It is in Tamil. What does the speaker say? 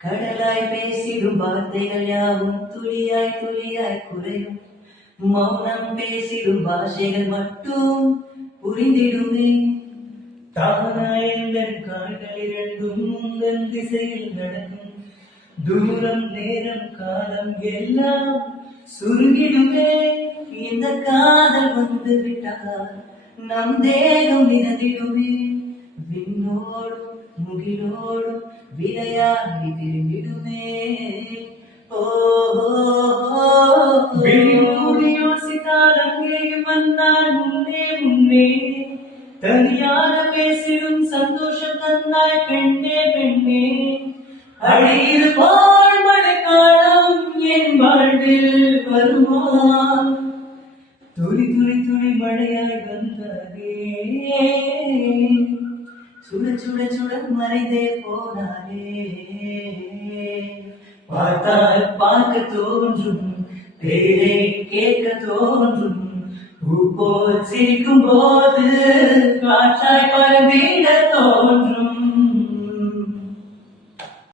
கடலாய் பேசிடும் வார்த்தைகள் யாவும் துளியாய் துளியாய் குறையும். மௌனம் பேசிடும் பாஷைகள் மட்டும் புரிந்திடுமே. தானாய் எங்கள் கால்கள் இரண்டும் உங்கள் திசையில் நடக்கும். தூரம் நேரம் காலம் எல்லாம் சுருங்கிடுமே. இந்த காதல் வந்து விட்டால் நம் தேகம் நிறந்திடுமே. விண்ணோடும் முகிலோடும் விளையாடி திரும்பிடுமே. விழிமூடி யோசித்தால் அங்கேயும் வந்தால் முன்னே முன்னே தனியாக பேசிடும் சந்தோஷம் தந்தாய் பெண்ணே பெண்ணே. அழியில் போல் மழைக்காலம் என் வாழ்வில் வருமா? துளி துளி துளி மழையாய் வந்ததே, சுட சுட சுட மறைந்தே போனாரே. பார்த்தால் பார்க்க தோன்றும், பேரை கேட்க தோன்றும். பூ போல் சிரிக்கும் போது காற்றாய் பறந்திட தோன்றும்.